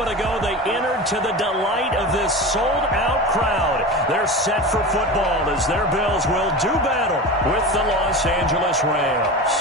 moment ago, they entered to the delight of this sold-out crowd. They're set for football as their Bills will do battle with the Los Angeles Rams.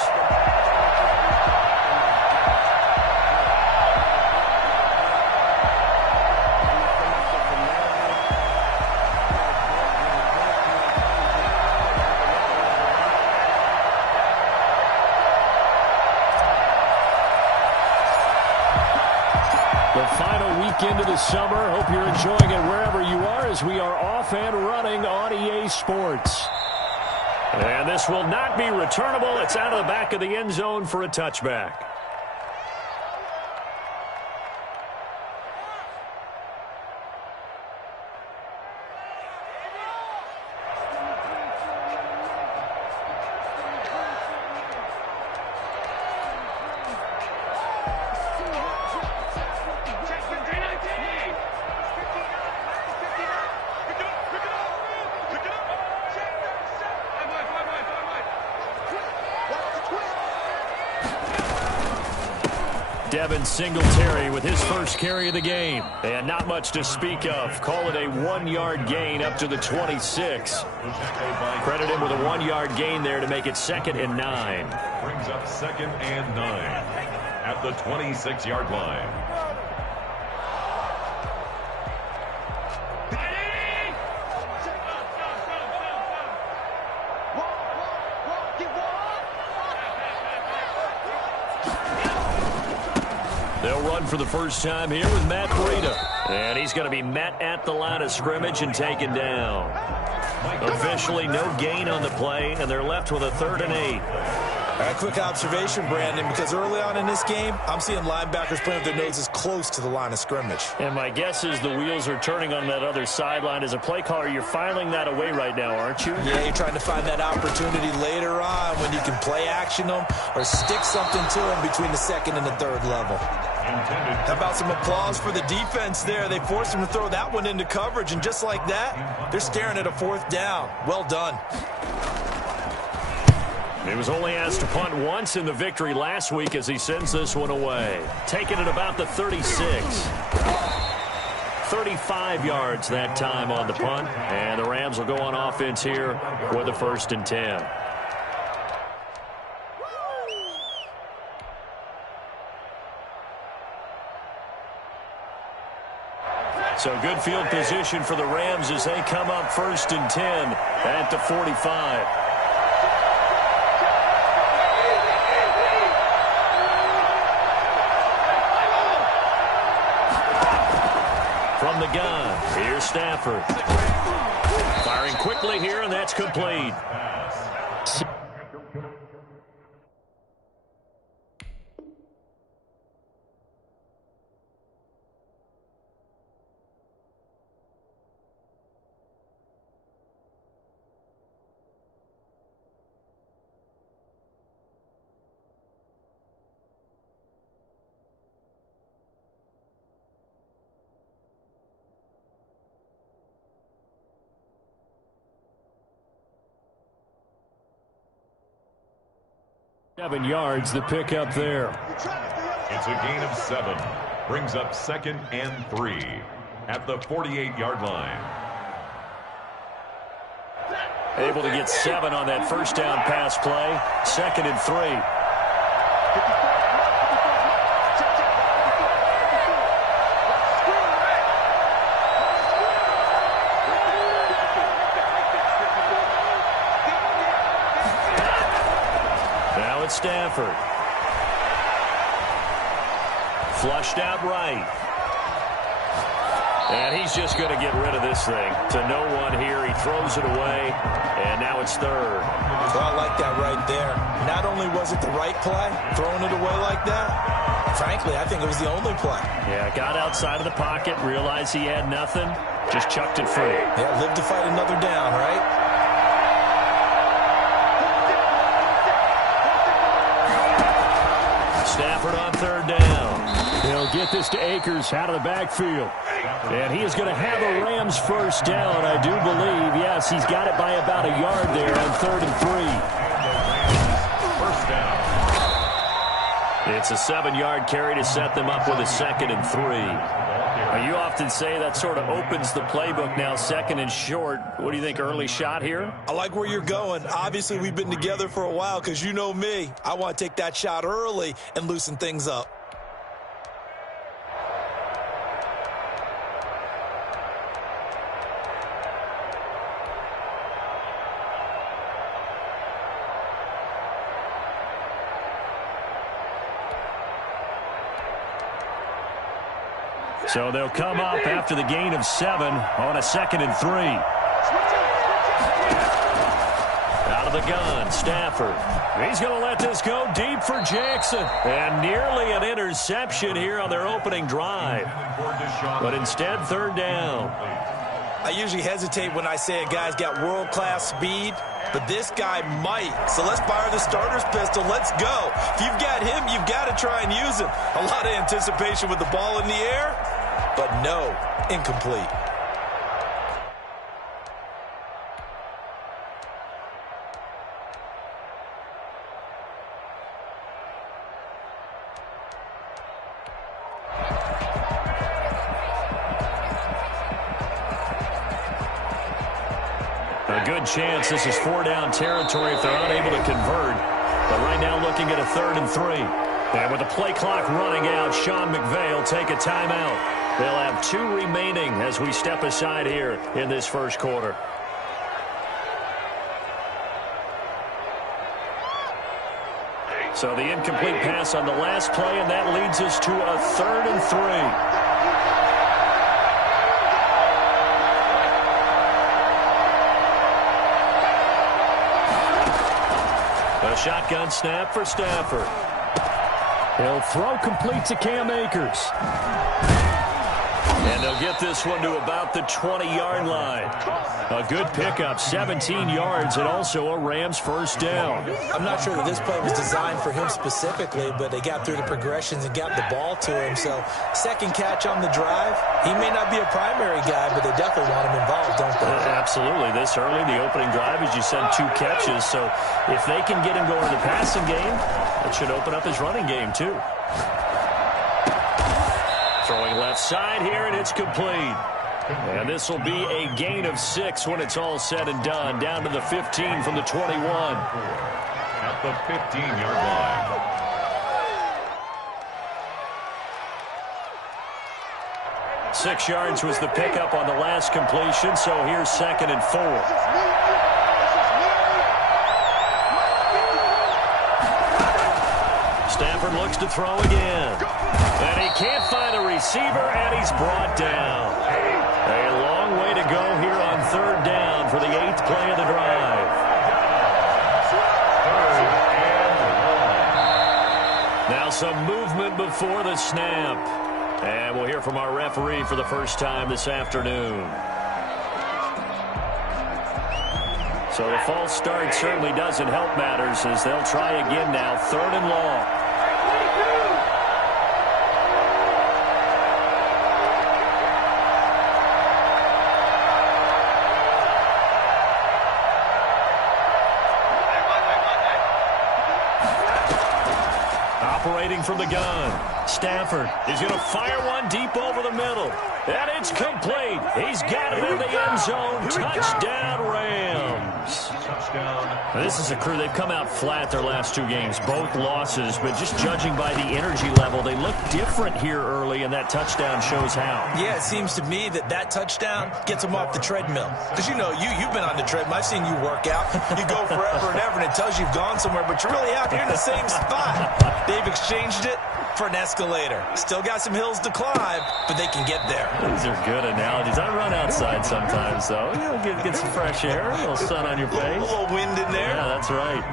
The final weekend of the summer. Hope you're enjoying it wherever you are as we are off and running on EA Sports. And this will not be returnable. It's out of the back of the end zone for a touchback. Devin Singletary with his first carry of the game. And not much to speak of. Call it a 1-yard gain up to the 26. Credit him with a 1-yard gain there to make it 2nd and 9. Brings up 2nd and 9 at the 26-yard line. They'll run for the first time here with Matt Breida. And he's going to be met at the line of scrimmage and taken down. Officially no gain on the play, and they're left with a 3rd and 8. A quick observation, Brandon, because early on in this game, I'm seeing linebackers playing with their noses close to the line of scrimmage. And my guess is the wheels are turning on that other sideline. As a play caller, you're filing that away right now, aren't you? Yeah, you're trying to find that opportunity later on when you can play action them or stick something to them between the 2nd and the 3rd level. How about some applause for the defense there? They forced him to throw that one into coverage, and just like that, they're staring at a 4th down. Well done. He was only asked to punt once in the victory last week as he sends this one away. Taking it about the 36. 35 yards that time on the punt. And the Rams will go on offense here with a 1st and 10. So good field position for the Rams as they come up 1st and 10 at the 45. From the gun, here's Stafford. Firing quickly here, and that's complete. Seven yards, the pickup there. It's a gain of 7. Brings up 2nd and 3 at the 48-yard line. Able to get 7 on that first down pass play. 2nd and 3. Stafford. Flushed out right. And he's just going to get rid of this thing. To no one here. He throws it away. And now it's 3rd. Well, I like that right there. Not only was it the right play, throwing it away like that, frankly, I think it was the only play. Yeah, got outside of the pocket, realized he had nothing, just chucked it free. Yeah, live to fight another down, right? Stafford on 3rd down. He'll get this to Akers out of the backfield. And he is going to have a Rams first down, I do believe. Yes, he's got it by about a yard there on 3rd and 3. First down. It's a 7-yard carry to set them up with a 2nd and 3. You often say that sort of opens the playbook now, second and short. What do you think, early shot here? I like where you're going. Obviously, we've been together for a while because you know me. I want to take that shot early and loosen things up. So they'll come up after the gain of 7 on a 2nd and 3. Out of the gun, Stafford. He's going to let this go deep for Jackson. And nearly an interception here on their opening drive. But instead, 3rd down. I usually hesitate when I say a guy's got world-class speed, but this guy might. So let's fire the starter's pistol. Let's go. If you've got him, you've got to try and use him. A lot of anticipation with the ball in the air, but no, incomplete. A good chance this is 4-down territory if they're unable to convert. But right now looking at a 3rd and 3. And with the play clock running out, Sean McVay will take a timeout. They'll have 2 remaining as we step aside here in this first quarter. So the incomplete pass on the last play, and that leads us to a 3rd and 3. A shotgun snap for Stafford. He'll throw complete to Cam Akers. And they'll get this one to about the 20-yard line. A good pickup, 17 yards, and also a Rams first down. I'm not sure that this play was designed for him specifically, but they got through the progressions and got the ball to him. So, second catch on the drive. He may not be a primary guy, but they definitely want him involved, don't they? Absolutely. This early, the opening drive, as you said, 2 catches. So, if they can get him going in the passing game, that should open up his running game, too. Throwing left side here, and it's complete. And this will be a gain of 6 when it's all said and done. Down to the 15 from the 21. At the 15-yard line. Six yards was the pickup on the last completion, so here's 2nd and 4. Stafford looks to throw again. And he can't find a receiver, and he's brought down. A long way to go here on 3rd down for the 8th play of the drive. Now some movement before the snap. And we'll hear from our referee for the first time this afternoon. So the false start certainly doesn't help matters as they'll try again now, 3rd and long. Operating from the gun, Stafford is going to fire one deep over the middle. And it's complete. He's got it in the end zone. Touchdown, Rams. This is a crew. They've come out flat their last 2 games, both losses. But just judging by the energy level, they look different here early, and that touchdown shows how. Yeah, it seems to me that touchdown gets them off the treadmill. Because, you know, you've been on the treadmill. I've seen you work out. You go forever and ever, and it tells you you've gone somewhere, but you're really out here in the same spot. They've exchanged it for an escalator. Still got some hills to climb, but they can get there. These are good analogies. I run outside sometimes, though. You know, get some fresh air, a little sun on your face. A little wind in there. Yeah, that's right.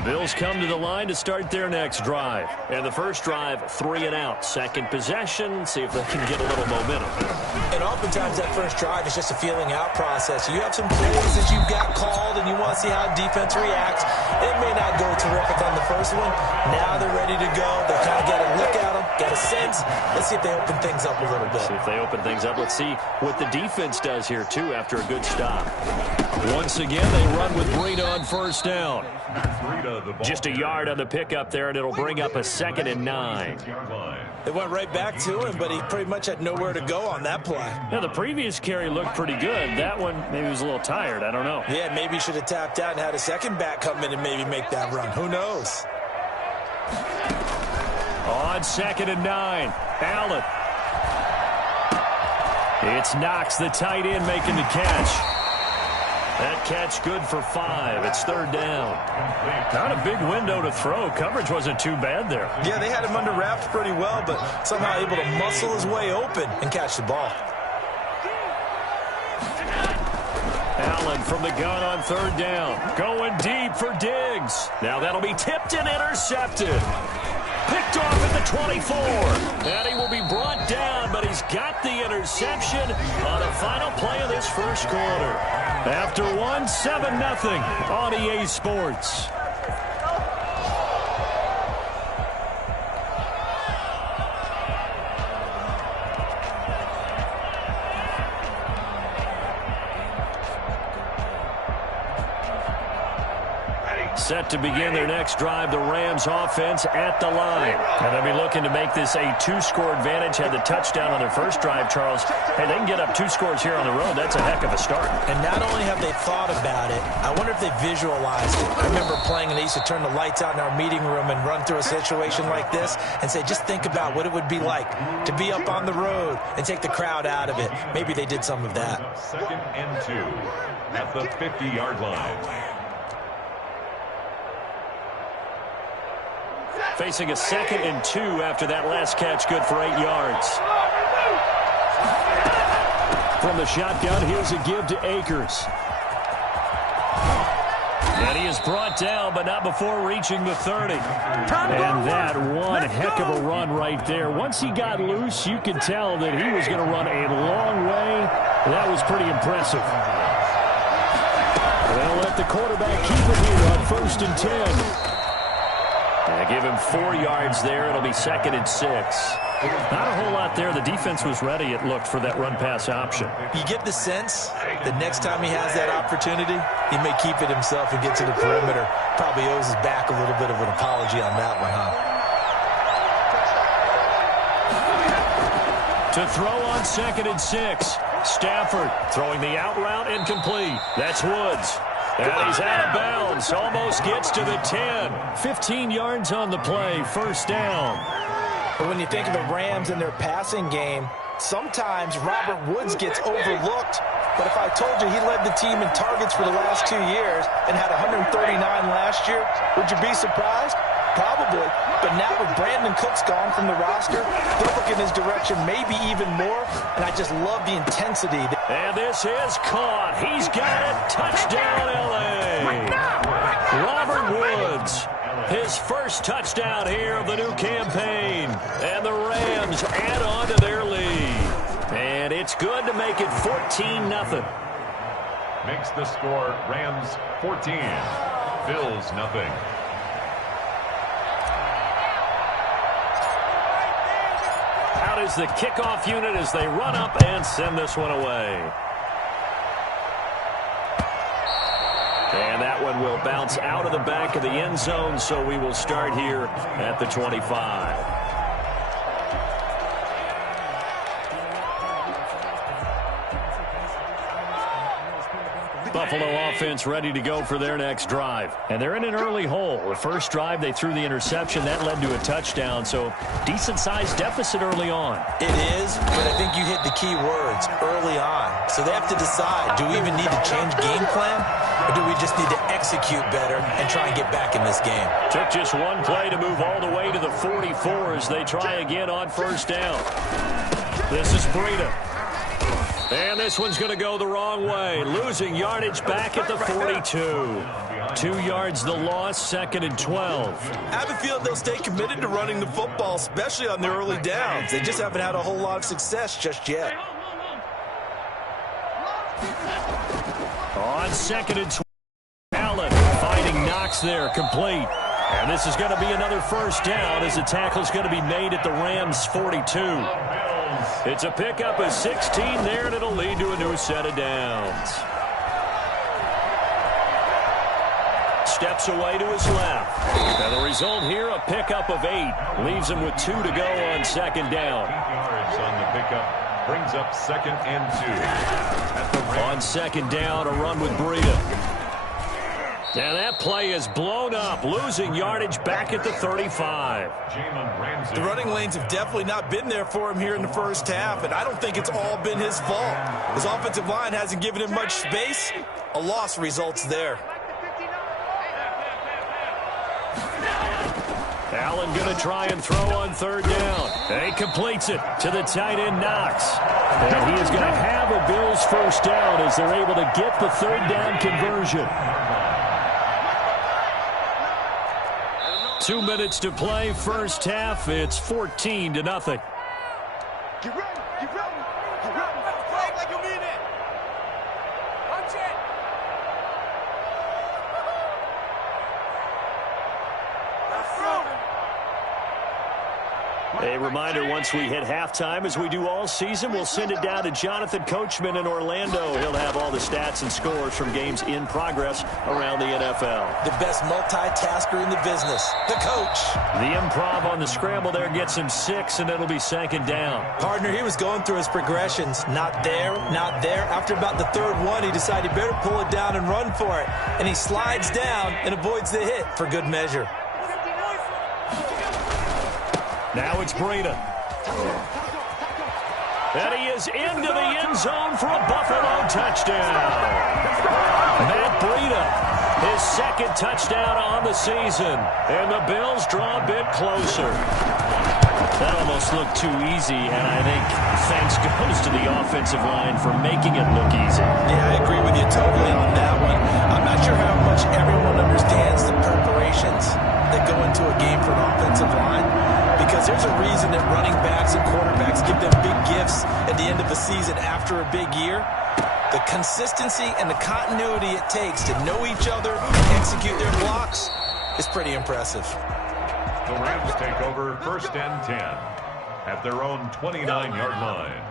The Bills come to the line to start their next drive. And the first drive, 3 and out. Second possession, see if they can get a little momentum. And oftentimes that first drive is just a feeling out process. You have some plays that you've got called and you want to see how defense reacts. It may not go terrific on the first one. Now they're ready to go. They've kind of got a look at them, got a sense. Let's see if they open things up a little bit. See if they open things up. Let's see what the defense does here, too, after a good stop. Once again, they run with Breida on first down. Just a yard on the pickup there, and it'll bring up a 2nd and 9. They went right back to him, but he pretty much had nowhere to go on that play. Yeah, the previous carry looked pretty good. That one, maybe he was a little tired. I don't know. Yeah, maybe he should have tapped out and had a second back come in and maybe make that run. Who knows? On 2nd and 9, Allen. It's Knox, the tight end, making the catch. That catch good for 5. It's 3rd down. Not a big window to throw. Coverage wasn't too bad there. Yeah, they had him under wraps pretty well, but somehow able to muscle his way open and catch the ball. Allen from the gun on 3rd down. Going deep for Diggs. Now that'll be tipped and intercepted. Picked off at the 24. And he will be brought down, but he's got the interception on the final play of this first quarter. After 1, 7-0 on EA Sports. Set to begin their next drive, the Rams offense at the line. And they'll be looking to make this a 2-score advantage. Had the touchdown on their first drive, Charles. Hey, they can get up 2 scores here on the road. That's a heck of a start. And not only have they thought about it, I wonder if they visualized it. I remember playing and they used to turn the lights out in our meeting room and run through a situation like this and say, just think about what it would be like to be up on the road and take the crowd out of it. Maybe they did some of that. 2nd and 2 at the 50-yard line. Facing a 2nd and 2 after that last catch, good for 8 yards. From the shotgun, here's a give to Akers. And he is brought down, but not before reaching the 30. And that one heck of a run right there. Once he got loose, you could tell that he was going to run a long way. That was pretty impressive. They'll let the quarterback keep it here on 1st and 10. They give him 4 yards there. It'll be 2nd and 6. Not a whole lot there. The defense was ready, it looked, for that run-pass option. You get the sense that next time he has that opportunity, he may keep it himself and get to the perimeter. Probably owes his back a little bit of an apology on that one, huh? To throw on 2nd and 6. Stafford throwing the out route incomplete. That's Woods. And he's out of bounds. Almost gets to the 10. 15 yards on the play. 1st down. But when you think of the Rams and their passing game, sometimes Robert Woods gets overlooked. But if I told you he led the team in targets for the last 2 years and had 139 last year, would you be surprised? Probably. But now with Brandon Cooks gone from the roster, they'll look in his direction maybe even more. And I just love the intensity. And this is caught. He's got it. Touchdown, L.A. Robert Woods. His first touchdown here of the new campaign. And the Rams add on to their lead. And it's good to make it 14-0. Makes the score Rams 14, Bills nothing. Out is the kickoff unit as they run up and send this one away. And that one will bounce out of the back of the end zone, so we will start here at the 25. Buffalo offense ready to go for their next drive. And they're in an early hole. The first drive, they threw the interception. That led to a touchdown, so decent-sized deficit early on. It is, but I think you hit the key words, early on. So they have to decide, do we even need to change game plan, or do we just need to execute better and try and get back in this game? Took just one play to move all the way to the 44 as they try again on 1st down. This is Breida. And this one's going to go the wrong way. Losing yardage back at the 42. 2 yards the loss, 2nd and 12. I have a feeling they'll stay committed to running the football, especially on their early downs. They just haven't had a whole lot of success just yet. On 2nd and 12, Allen finding Knox there, complete. And this is going to be another first down as the tackle's going to be made at the Rams' 42. It's a pickup of 16 there, and it'll lead to a new set of downs. Steps away to his left. And the result here, a pickup of 8. Leaves him with 2 to go on 2nd down. 8 yards on the pickup. Brings up 2nd and 2. On 2nd down, a run with Breida. And that play is blown up, losing yardage back at the 35. The running lanes have definitely not been there for him here in the first half, and I don't think it's all been his fault. His offensive line hasn't given him much space. A loss results there. Allen going to try and throw on 3rd down. And he completes it to the tight end, Knox. And he is going to have a Bills first down as they're able to get the 3rd down conversion. 2 minutes to play, first half. It's 14-0. Get ready, get ready, get ready. Flag like you mean it. Punch it. A reminder, once we hit halftime, as we do all season, we'll send it down to Jonathan Coachman in Orlando. He'll have all the stats and scores from games in progress around the NFL. The best multitasker in the business, the coach. The improv on the scramble there gets him 6, and it'll be 2nd down. Partner, he was going through his progressions. Not there, not there. After about the 3rd one, he decided he better pull it down and run for it. And he slides down and avoids the hit for good measure. Now it's Breida. And he is into the end zone for a Buffalo touchdown. Matt Breida, his 2nd touchdown on the season. And the Bills draw a bit closer. That almost looked too easy, and I think thanks goes to the offensive line for making it look easy. Yeah, I agree with you totally on that one. I'm not sure how much everyone understands the preparations that go into a game for an offensive line, because there's a reason that running backs and quarterbacks give them big gifts at the end of the season after a big year. The consistency and the continuity it takes to know each other and execute their blocks is pretty impressive. The Rams take over 1st and 10 at their own 29-yard line.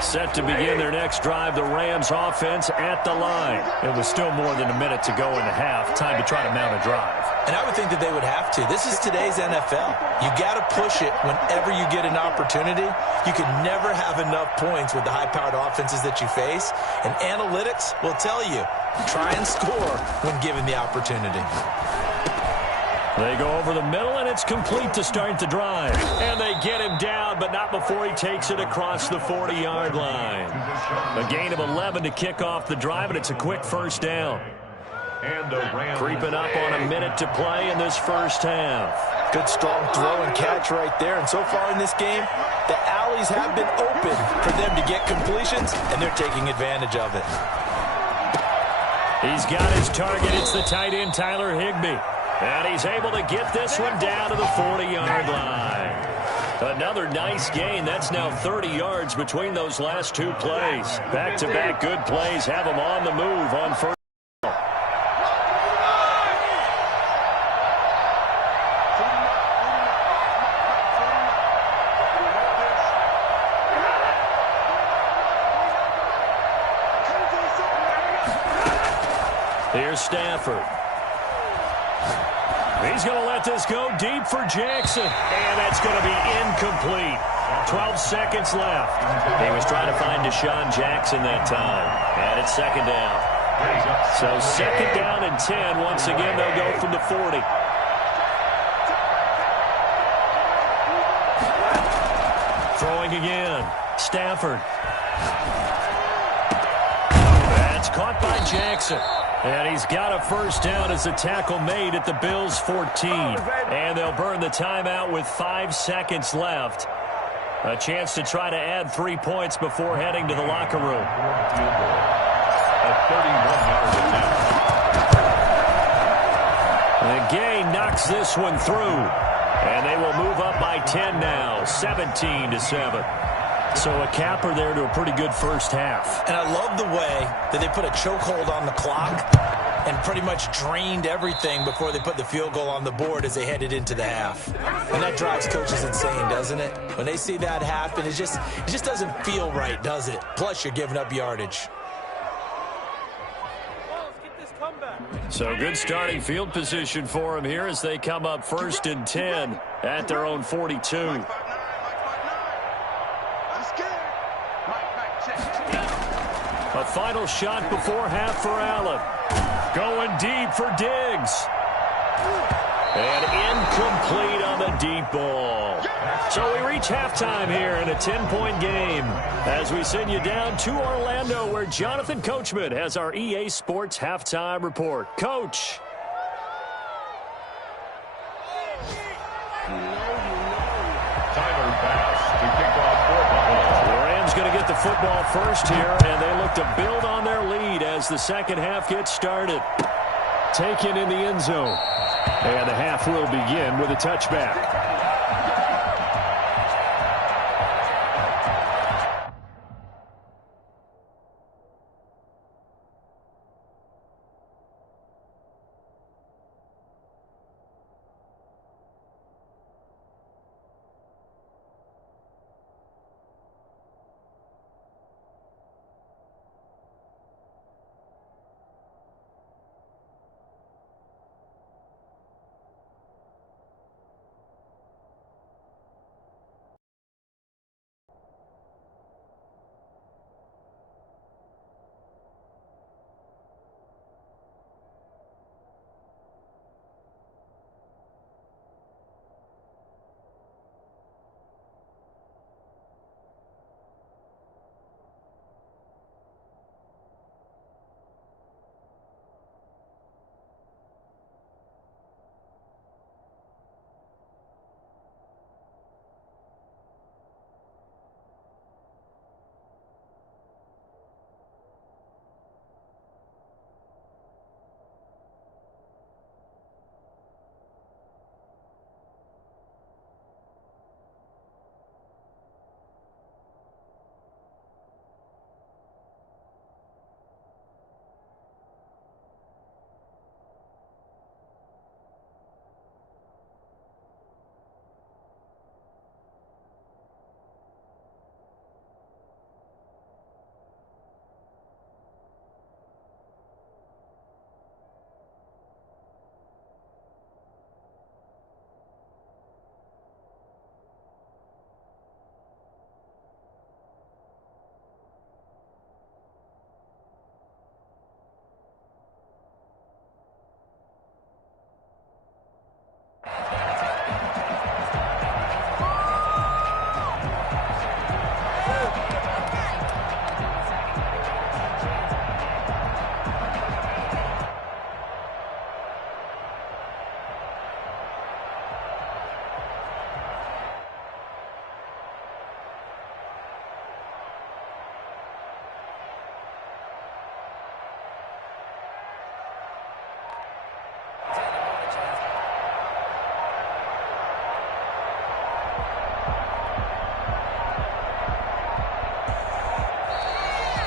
Set to begin their next drive, the Rams offense at the line. It was still more than a minute to go in the half. Time to try to mount a drive. And I would think that they would have to. This is today's NFL. You got to push it whenever you get an opportunity. You can never have enough points with the high-powered offenses that you face. And analytics will tell you, try and score when given the opportunity. They go over the middle, and it's complete to start the drive. And they get him down, but not before he takes it across the 40-yard line. A gain of 11 to kick off the drive, and it's a quick first down. And creeping up on a minute to play in this first half. Good strong throw and catch right there. And so far in this game, the alleys have been open for them to get completions, and they're taking advantage of it. He's got his target. It's the tight end, Tyler Higbee. And he's able to get this one down to the 40-yard line. Another nice gain. That's now 30 yards between those last 2 plays. Back-to-back good plays have him on the move on first. Here's Stafford. He's going to let this go deep for Jackson. And that's going to be incomplete. 12 seconds left. He was trying to find Deshaun Jackson that time. And it's 2nd down. So 2nd down and 10. Once again, they'll go from the 40. Throwing again. Stafford. That's caught by Jackson. And he's got a first down as a tackle made at the Bills' 14. And they'll burn the timeout with 5 seconds left. A chance to try to add 3 points before heading to the locker room. A 31-yard attempt. And Gay knocks this one through. And they will move up by 10 now, 17-7. So a capper there to a pretty good first half. And I love the way that they put a chokehold on the clock and pretty much drained everything before they put the field goal on the board as they headed into the half. And that drives coaches insane, doesn't it? When they see that happen, it just doesn't feel right, does it? Plus, you're giving up yardage. So good starting field position for them here as they come up 1st and 10 at their own 42. A final shot before half for Allen. Going deep for Diggs. And incomplete on the deep ball. So we reach halftime here in a 10-point game as we send you down to Orlando where Jonathan Coachman has our EA Sports Halftime Report. Coach. Tyler Bass to kick off for Buffalo. The Rams going to get the football first here, and they look to build on their lead as the second half gets started. Taken in the end zone. And the half will begin with a touchback.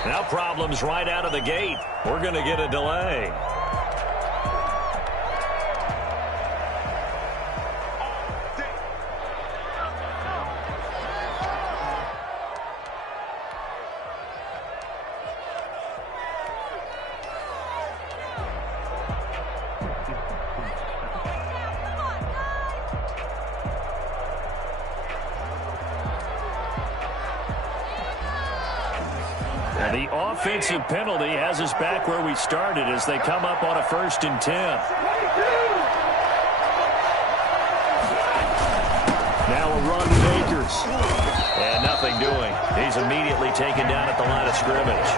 Now problems right out of the gate. We're going to get a delay. The offensive penalty has us back where we started as they come up on a 1st and 10. Now a run to Akers. And nothing doing. He's immediately taken down at the line of scrimmage.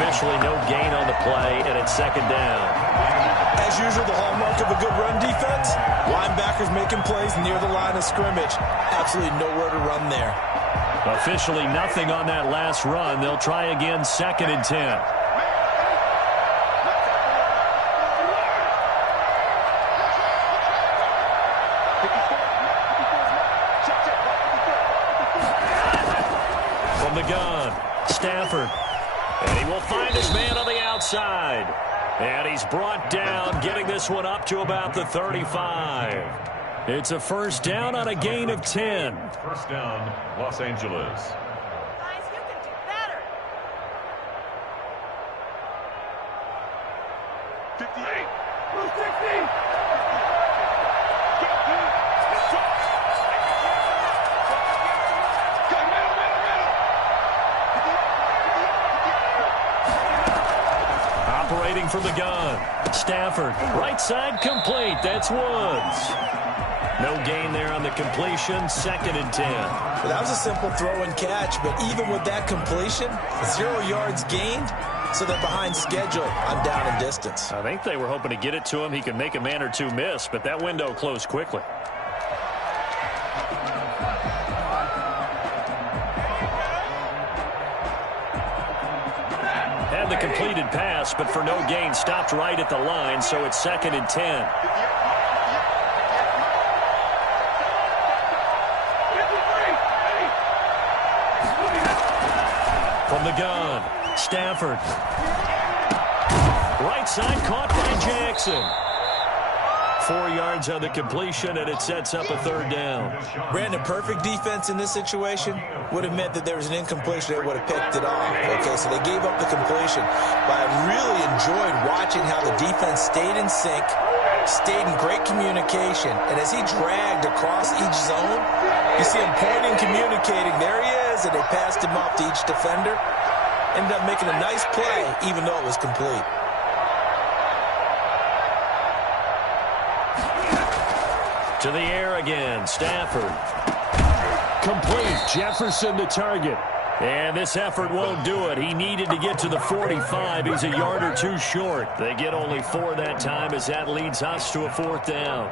Officially no gain on the play, and it's 2nd down. As usual, the hallmark of a good run defense, linebackers making plays near the line of scrimmage. Absolutely nowhere to run there. Officially nothing on that last run. They'll try again, 2nd and 10. From the gun, Stafford. And he will find his man on the outside. And he's brought down, getting this one up to about the 35. It's a first down on a gain of 10. First down, Los Angeles. Guys, you can do better. 58. 60. Operating from the gun, Stafford, right side complete. That's Woods. No gain there on the completion, 2nd and 10. Well, that was a simple throw and catch, but even with that completion, 0 yards gained, so they're behind schedule on down and distance. I think they were hoping to get it to him. He could make a man or two miss, but that window closed quickly. Had the completed pass, but for no gain, stopped right at the line, so it's 2nd and 10. From the gun, Stafford. Right side caught by Jackson. 4 yards on the completion, and it sets up a 3rd down. Brandon, perfect defense in this situation would have meant that there was an incompletion. They would have picked it off. Okay, so they gave up the completion. But I really enjoyed watching how the defense stayed in sync, stayed in great communication. And as he dragged across each zone, you see him pointing, communicating. There he is, and they passed him off to each defender. Ended up making a nice play, even though it was complete. To the air again, Stafford. Complete, Jefferson the target. And this effort won't do it. He needed to get to the 45. He's a yard or two short. They get only 4 that time as that leads us to a 4th down.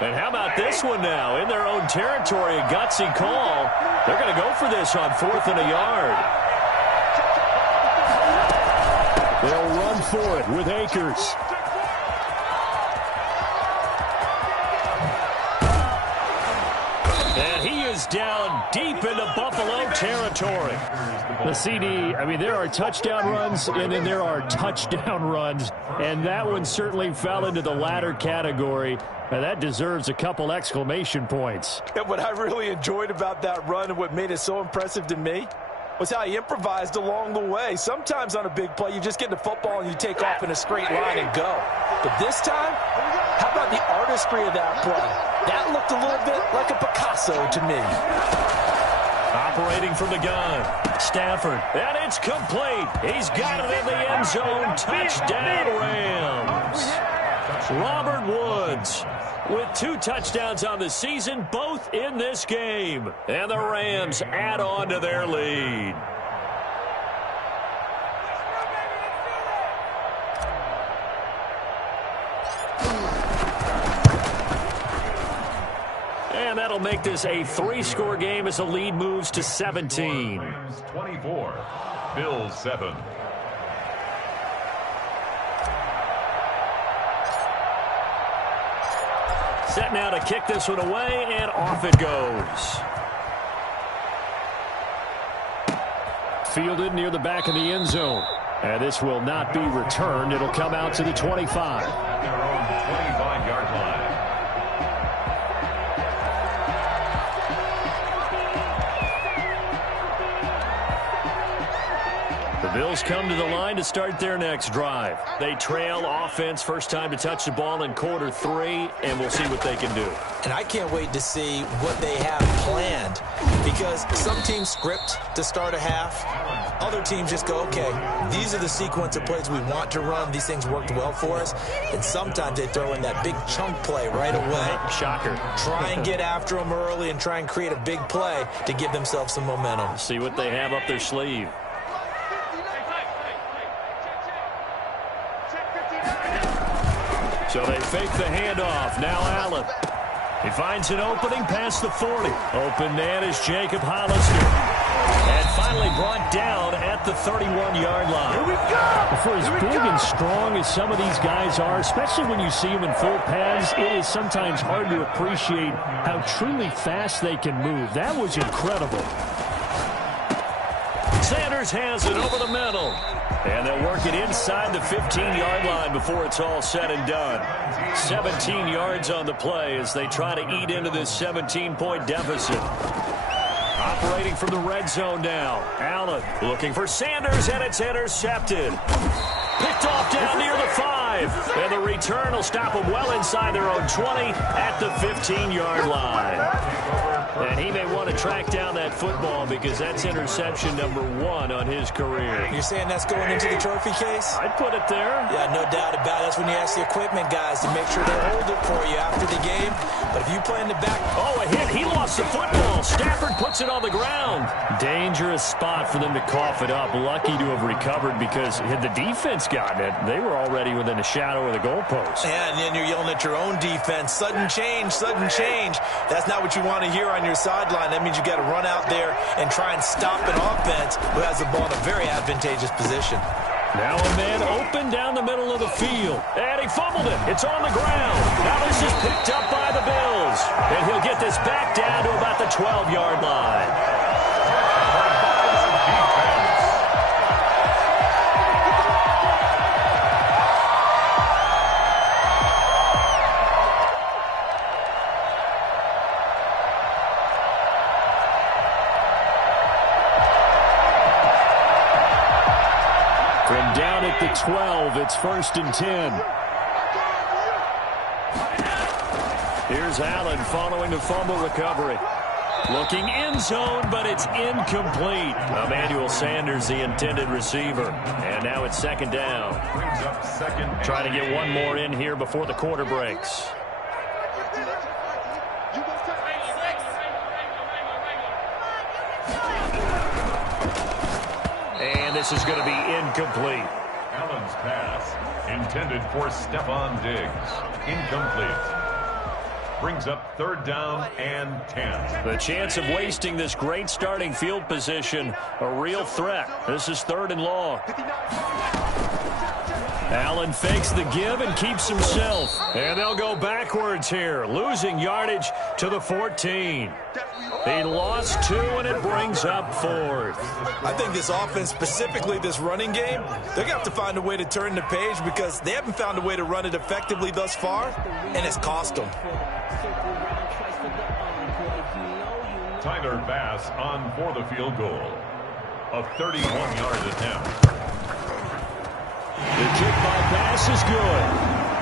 And how about this one now? In their own territory, a gutsy call. They're going to go for this on 4th and a yard. They'll run for it with Akers. And he is down deep into Buffalo territory. The CD, I mean, there are touchdown runs, and then there are touchdown runs. And that one certainly fell into the latter category. And that deserves a couple exclamation points. And what I really enjoyed about that run and what made it so impressive to me was how he improvised along the way. Sometimes on a big play, you just get the football and you take off in a straight line and go. But this time, how about the artistry of that play? That looked a little bit like a Picasso to me. Operating from the gun, Stafford, and it's complete. He's got it in the end zone. Touchdown, Rams. Robert Woods with 2 touchdowns on the season, both in this game. And the Rams add on to their lead. And that'll make this a 3-score game as the lead moves to 17. 24, Bills 7. Set now to kick this one away, and off it goes. Fielded near the back of the end zone. And this will not be returned. It'll come out to the 25. Their own 25-yard line. The Bills come to the line to start their next drive. They trail offense, first time to touch the ball in quarter 3, and we'll see what they can do. And I can't wait to see what they have planned, because some teams script to start a half. Other teams just go, okay, these are the sequence of plays we want to run. These things worked well for us. And sometimes they throw in that big chunk play right away. Shocker. Try and get after them early and try and create a big play to give themselves some momentum. See what they have up their sleeve. So they fake the handoff. Now Allen. He finds an opening past the 40. Open man is Jacob Hollister. And finally brought down at the 31-yard line. Here we go! For as big and strong as some of these guys are, especially when you see them in full pads, it is sometimes hard to appreciate how truly fast they can move. That was incredible. Sanders has it over the middle. And they'll work it inside the 15-yard line before it's all said and done. 17 yards on the play as they try to eat into this 17-point deficit. Operating from the red zone now. Allen looking for Sanders, and it's intercepted. Picked off down near the 5. And the return will stop them well inside their own 20 at the 15-yard line. And he may want to track down that football because that's interception number 1 on his career. You're saying that's going into the trophy case? I'd put it there. Yeah, no doubt about it. That's when you ask the equipment guys to make sure they hold it for you after the game. But if you play in the back... Oh, a hit. He lost the football. Stafford puts it on the ground. Dangerous spot for them to cough it up. Lucky to have recovered because had the defense gotten it, they were already within a shadow of the goalpost. Yeah, and then you're yelling at your own defense. Sudden change, sudden change. That's not what you want to hear on your sideline. That means you got to run out there and try and stop an offense who has the ball in a very advantageous position. Now a man open down the middle of the field. And he fumbled it. It's on the ground. Now this is picked up by the Bills. And he'll get this back down to about the 12-yard line. From down at the 12, it's 1st and 10. Here's Allen following the fumble recovery. Looking end zone, but it's incomplete. Emmanuel Sanders, the intended receiver. And now it's 2nd down. Trying to get one more in here before the quarter breaks. And this is going to be incomplete. Allen's pass intended for Stephon Diggs. Incomplete. Brings up 3rd down and 10. The chance of wasting this great starting field position, a real threat. This is 3rd and long. Allen fakes the give and keeps himself. And they'll go backwards here, losing yardage to the 14. He lost 2, and it brings up 4th. I think this offense, specifically this running game, they're going to have to find a way to turn the page because they haven't found a way to run it effectively thus far, and it's cost them. Tyler Bass on for the field goal. A 31-yard attempt. The kick by Bass is good,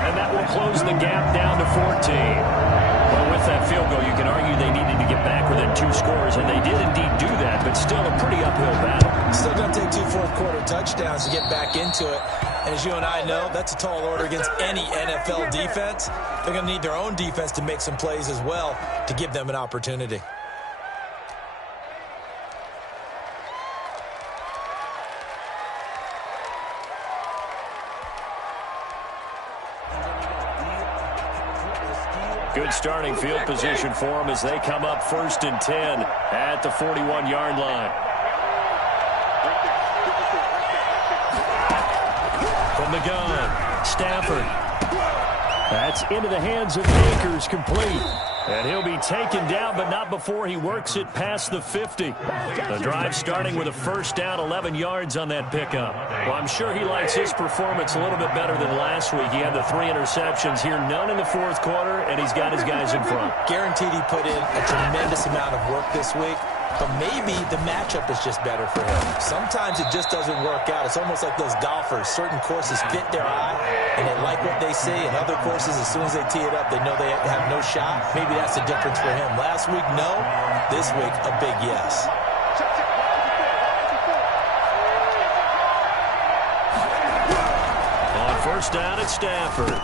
and that will close the gap down to 14. Well, with that field goal, you can argue they needed to get back within 2 scores, and they did indeed do that, but still a pretty uphill battle. Still going to take 2 fourth-quarter touchdowns to get back into it. And as you and I know, that's a tall order against any NFL defense. They're going to need their own defense to make some plays as well to give them an opportunity. Good starting field position for them as they come up 1st and 10 at the 41-yard line. From the gun, Stafford. That's into the hands of Akers, complete. And he'll be taken down, but not before he works it past the 50. The drive starting with a 1st down, 11 yards on that pickup. Well, I'm sure he likes his performance a little bit better than last week. He had the 3 interceptions here, none in the 4th quarter, and he's got his guys in front. Guaranteed he put in a tremendous amount of work this week. but maybe the matchup is just better for him. Sometimes it just doesn't work out. It's almost like those golfers. Certain courses fit their eye, and they like what they see. And other courses, as soon as they tee it up, they know they have no shot. Maybe that's the difference for him. Last week, no. This week, a big yes. On first down at Stafford.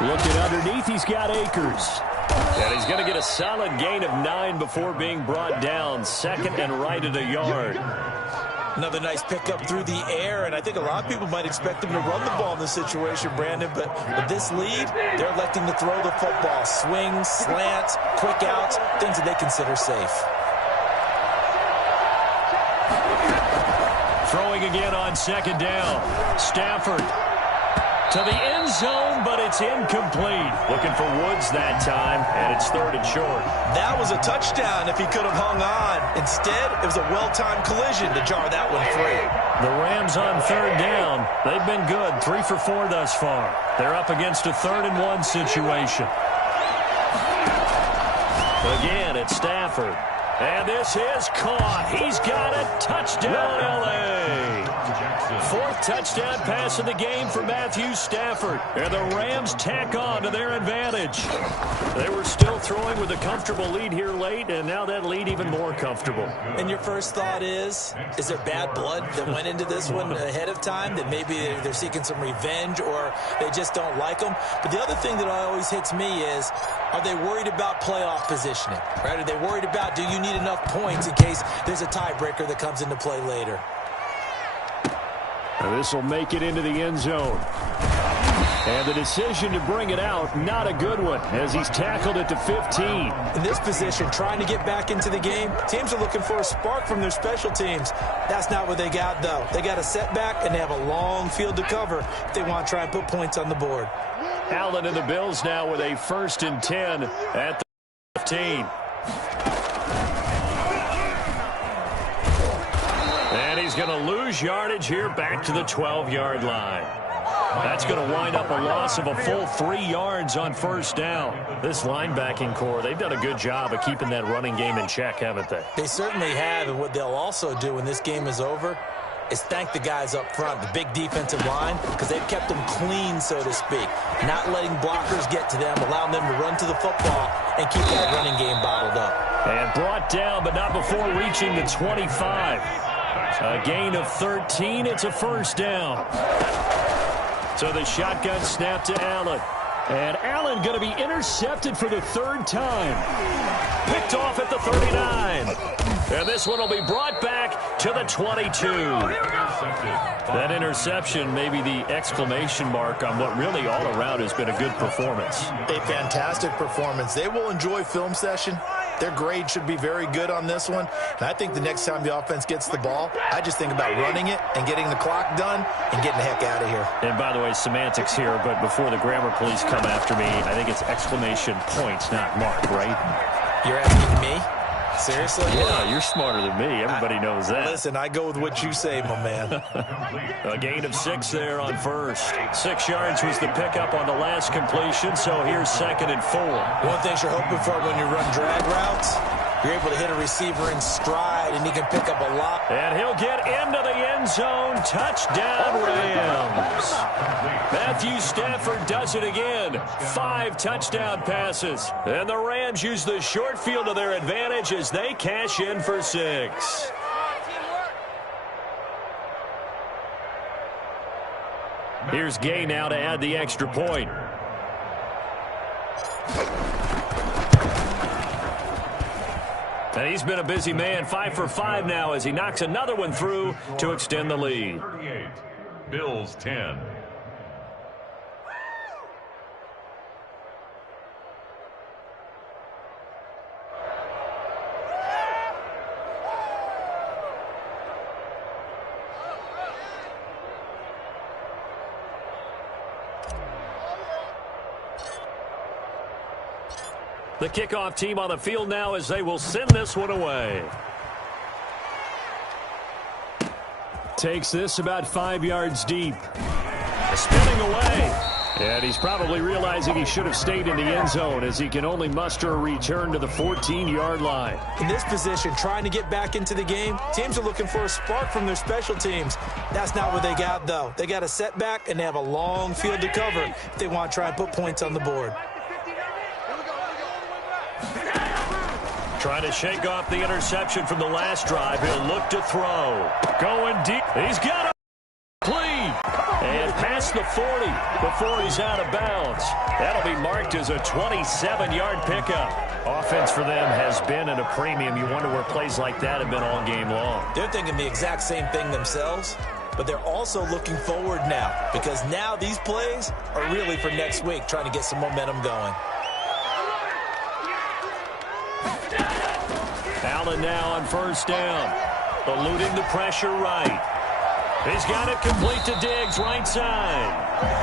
Looking underneath, he's got Akers. And he's going to get a solid gain of 9 before being brought down. Second and right at a yard. Another nice pickup through the air, and I think a lot of people might expect him to run the ball in this situation, Brandon, but with this lead, they're electing to throw the football. Swings, slants, quick outs, things that they consider safe. Throwing again on second down. Stafford to the end zone, but it's incomplete. Looking for Woods that time, and it's third and short. That was a touchdown if he could have hung on. Instead, it was a well-timed collision to jar that one free. The Rams on third down. They've been good, 3 for 4 thus far. They're up against a 3rd and 1 situation. Again, it's Stafford. And this is caught. He's got it. Touchdown, L.A. 4th touchdown pass of the game for Matthew Stafford. And the Rams tack on to their advantage. They were still throwing with a comfortable lead here late, and now that lead even more comfortable. And your first thought is there bad blood that went into this one ahead of time, that maybe they're seeking some revenge or they just don't like them? But the other thing that always hits me is, are they worried about playoff positioning? Right? Are they worried about, do you need enough points in case there's a tiebreaker that comes into play later? This will make it into the end zone. And the decision to bring it out, not a good one, as he's tackled it to 15. In this position, trying to get back into the game, teams are looking for a spark from their special teams. That's not what they got, though. They got a setback, and they have a long field to cover if they want to try and put points on the board. Allen and the Bills now with a 1st and 10 at the 15. And he's going to lose yardage here back to the 12-yard line. That's going to wind up a loss of a full 3 yards on first down. This linebacking core, they've done a good job of keeping that running game in check, haven't they? They certainly have, and what they'll also do when this game is over is thank the guys up front, the big defensive line, because they've kept them clean, so to speak. Not letting blockers get to them, allowing them to run to the football and keep that running game bottled up. And brought down, but not before reaching the 25. A gain of 13. It's a first down. So the shotgun snap to Allen. And Allen going to be intercepted for the 3rd time. Picked off at the 39. And this one will be brought back to the 22. That interception may be the exclamation mark on what really all around has been a good performance. A fantastic performance. They will enjoy film session. Their grade should be very good on this one. And I think the next time the offense gets the ball, I just think about running it and getting the clock done and getting the heck out of here. And by the way, semantics here, but before the grammar police come after me, I think it's exclamation points, not mark, right? You're asking me? Seriously? Yeah, you're smarter than me. Everybody knows that. Listen, I go with what you say, my man. A gain of 6 there on first. 6 yards was the pickup on the last completion, so here's 2nd and 4. One thing you're hoping for when you run drag routes, you're able to hit a receiver in stride, and he can pick up a lot. And he'll get into the end zone. Touchdown, Rams. Matthew Stafford does it again. 5 touchdown passes. And the Rams use the short field to their advantage as they cash in for 6. Here's Gay now to add the extra point. And he's been a busy man, 5 for 5 now as he knocks another one through to extend the lead. 38, Bills 10. The kickoff team on the field now as they will send this one away. Takes this about 5 yards deep. Spinning away. And he's probably realizing he should have stayed in the end zone as he can only muster a return to the 14-yard line. In this position, trying to get back into the game, teams are looking for a spark from their special teams. That's not what they got, though. They got a setback, and they have a long field to cover if they want to try and put points on the board. Trying to shake off the interception from the last drive. He'll look to throw. Going deep. He's got a clean. And past the 40 before he's out of bounds. That'll be marked as a 27-yard pickup. Offense for them has been at a premium. You wonder where plays like that have been all game long. They're thinking the exact same thing themselves, but they're also looking forward now because now these plays are really for next week, trying to get some momentum going. Allen now on first down. Eluding the pressure right. He's got it complete to Diggs, right side.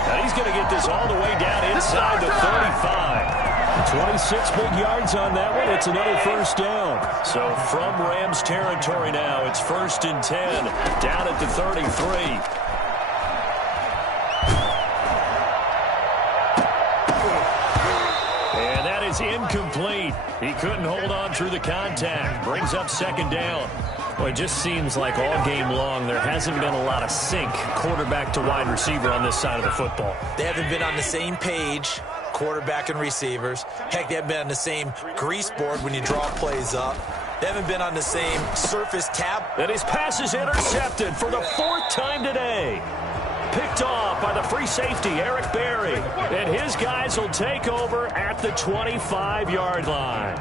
And he's going to get this all the way down inside the 35. 26 big yards on that one. It's another first down. So from Rams territory now, it's 1st and 10, down at the 33. Incomplete. He couldn't hold on through the contact. Brings up 2nd down. Well, it just seems like all game long there hasn't been a lot of sync quarterback to wide receiver on this side of the football. They haven't been on the same page, quarterback and receivers. Heck, they haven't been on the same grease board when you draw plays up. They haven't been on the same surface tab. And his pass is intercepted for the 4th time today. Picked off by the free safety, Eric Berry. And his guys will take over at the 25-yard line.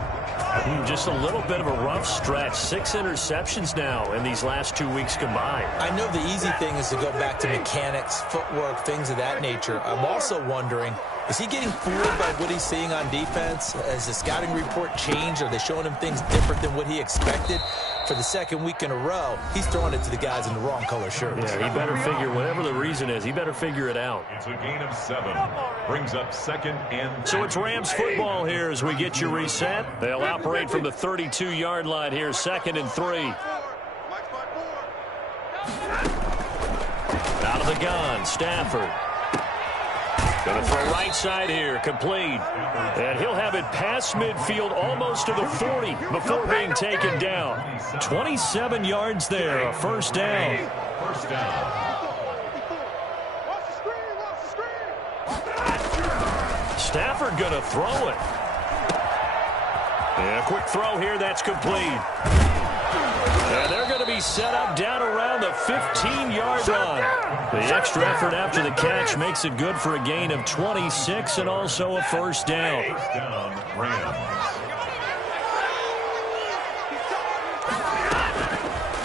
Just a little bit of a rough stretch. 6 interceptions now in these last 2 weeks combined. I know the easy thing is to go back to mechanics, footwork, things of that nature. I'm also wondering, is he getting fooled by what he's seeing on defense? Has the scouting report changed? Are they showing him things different than what he expected? For the 2nd week in a row, he's throwing it to the guys in the wrong color shirts. Yeah, he better figure, whatever the reason is, he better figure it out. It's a gain of 7. Brings up 2nd and 10. So it's Rams football here as we get you reset. They'll operate from the 32-yard line here, 2nd and 3. Out of the gun, Stafford. Going to throw right side here, complete. And he'll have it past midfield almost to the 40 before being taken down. 27 yards there, a 1st down. First down. Stafford going to throw it. And a quick throw here, that's complete. And they're going to be set up down around the 15-yard line. The extra effort after the catch makes it good for a gain of 26 and also a 1st down. First down, Rams.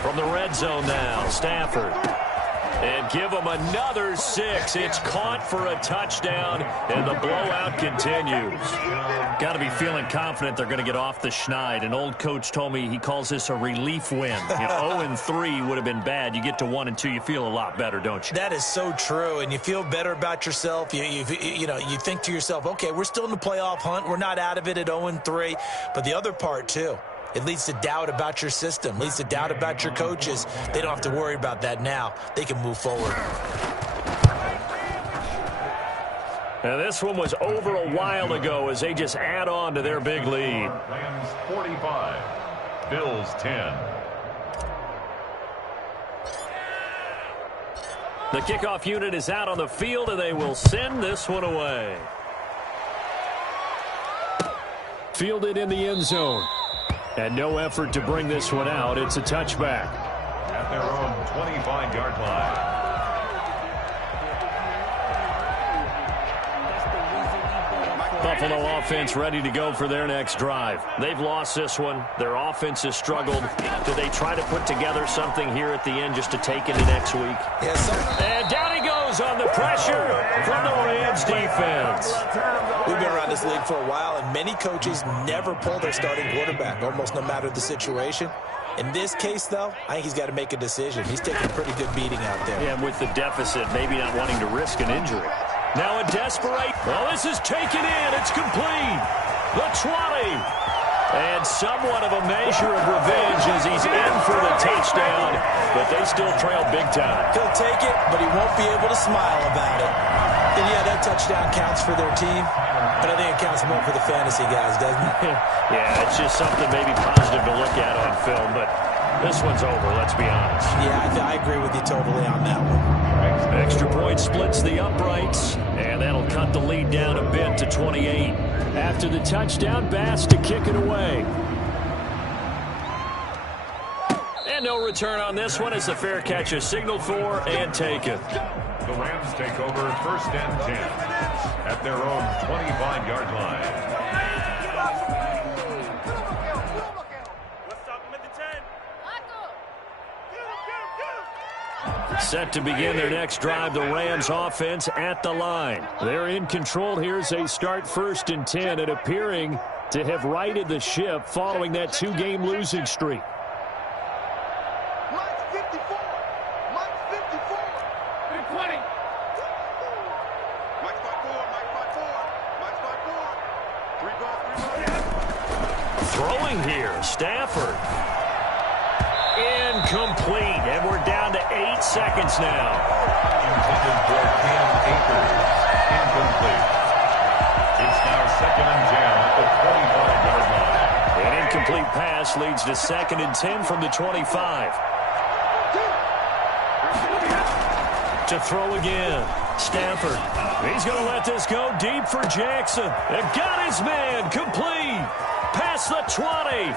From the red zone now, Stafford. And give them another 6. It's caught for a touchdown, and the blowout continues. Got to be feeling confident they're going to get off the schneid. An old coach told me he calls this a relief win. 0-3 would have been bad. You get to 1-2, you feel a lot better, don't you? That is so true, and you feel better about yourself. You think to yourself, okay, we're still in the playoff hunt. We're not out of it at 0-3. But the other part, too, it leads to doubt about your system, leads to doubt about your coaches. They don't have to worry about that now. They can move forward. And this one was over a while ago as they just add on to their big lead. Rams 45, Bills 10. The kickoff unit is out on the field, and they will send this one away. Fielded in the end zone. And no effort to bring this one out. It's a touchback. At their own 25-yard line. Buffalo offense ready to go for their next drive. They've lost this one. Their offense has struggled. Do they try to put together something here at the end just to take into next week? Yes, sir. And down he goes on the pressure from the Rams defense. We've been around this league for a while, and many coaches never pull their starting quarterback, almost no matter the situation. In this case, though, I think he's got to make a decision. He's taking a pretty good beating out there. Yeah, and with the deficit, maybe not wanting to risk an injury. Now a desperate. Well, this is taken in. It's complete. The 20. And somewhat of a measure of revenge as he's in for the touchdown, but they still trail big time. He'll take it, but he won't be able to smile about it. And yeah, that touchdown counts for their team, but I think it counts more for the fantasy guys, doesn't it? Yeah, it's just something maybe positive to look at on film, but this one's over, let's be honest. Yeah, I agree with you totally on that one. Extra point splits the uprights, and that'll cut the lead down a bit to 28. After the touchdown, Bass to kick it away. And no return on this one as the fair catch is signaled for and taken. The Rams take over 1st and 10 at their own 25-yard line. Set to begin their next drive, the Rams offense at the line. They're in control here as they start 1st and 10 and appearing to have righted the ship following that 2-game losing streak. Mike's 54. Mike's 54. Big 20. Mike's 5-4. Mike's 5-4. Mike's 5-4. 3 ball, 3 ball. Throwing here, Stafford. Incomplete, and we're down to 8 seconds now. Intended for Cam Akers. Incomplete. It's now 2nd and 10 at the 25-yard line. An incomplete pass leads to 2nd and 10 from the 25. To throw again, Stafford. He's going to let this go deep for Jackson. And got his man, complete. Past the 20.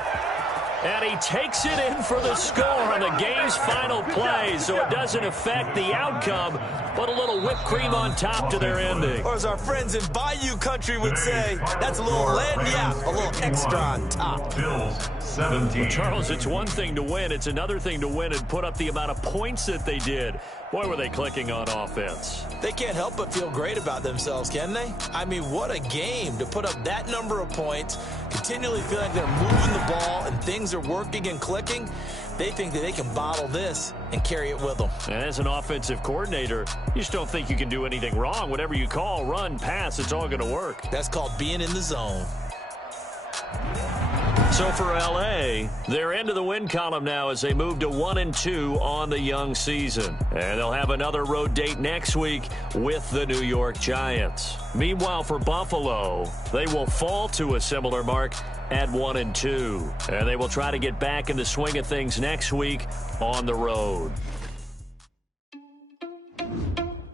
And he takes it in for the score on the game's final play, so it doesn't affect the outcome, but a little whipped cream on top to their ending. Or as our friends in Bayou Country would say, that's a little lagniappe, a little extra on top. Bills 17. Well, Charles, it's one thing to win. It's another thing to win and put up the amount of points that they did. Boy, were they clicking on offense. They can't help but feel great about themselves, can they? I mean, what a game to put up that number of points, continually feel like they're moving the ball and things are working and clicking. They think that they can bottle this and carry it with them. And as an offensive coordinator, you just don't think you can do anything wrong. Whatever you call, run, pass, it's all going to work. That's called being in the zone. So for L.A., they're into the win column now as they move to 1-2 on the young season. And they'll have another road date next week with the New York Giants. Meanwhile, for Buffalo, they will fall to a similar mark at 1-2. And they will try to get back in the swing of things next week on the road.